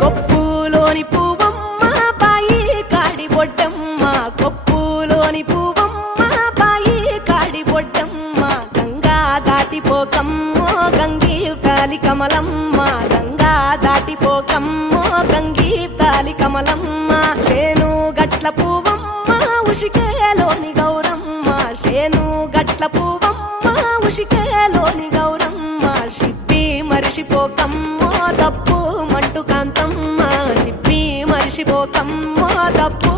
కొప్పులోని పువ్వమ్మ బాయి కాడి బొడ్డమ్మ, కొప్పులోని పువ్వమ్మ బాయి కాడి బొడ్డమ్మ, గంగా దాటిపోకమ్మో గంగీ తాలి కమలమ్మ, గంగా దాటిపోకమ్మో గంగీ తాలి కమలమ్మ, శేను గట్ల పువ్వమ్మ ఉషికేలోని గౌరమ్మ, శేను గట్ల పువ్వమ్మ ఉషికేలోని గౌరమ్మ, షిప్పి మరిషిపోకమ్మో తప్పు మంటు కాంతమ్మ, షిప్పి మరిషిపోకమ్మో తప్పు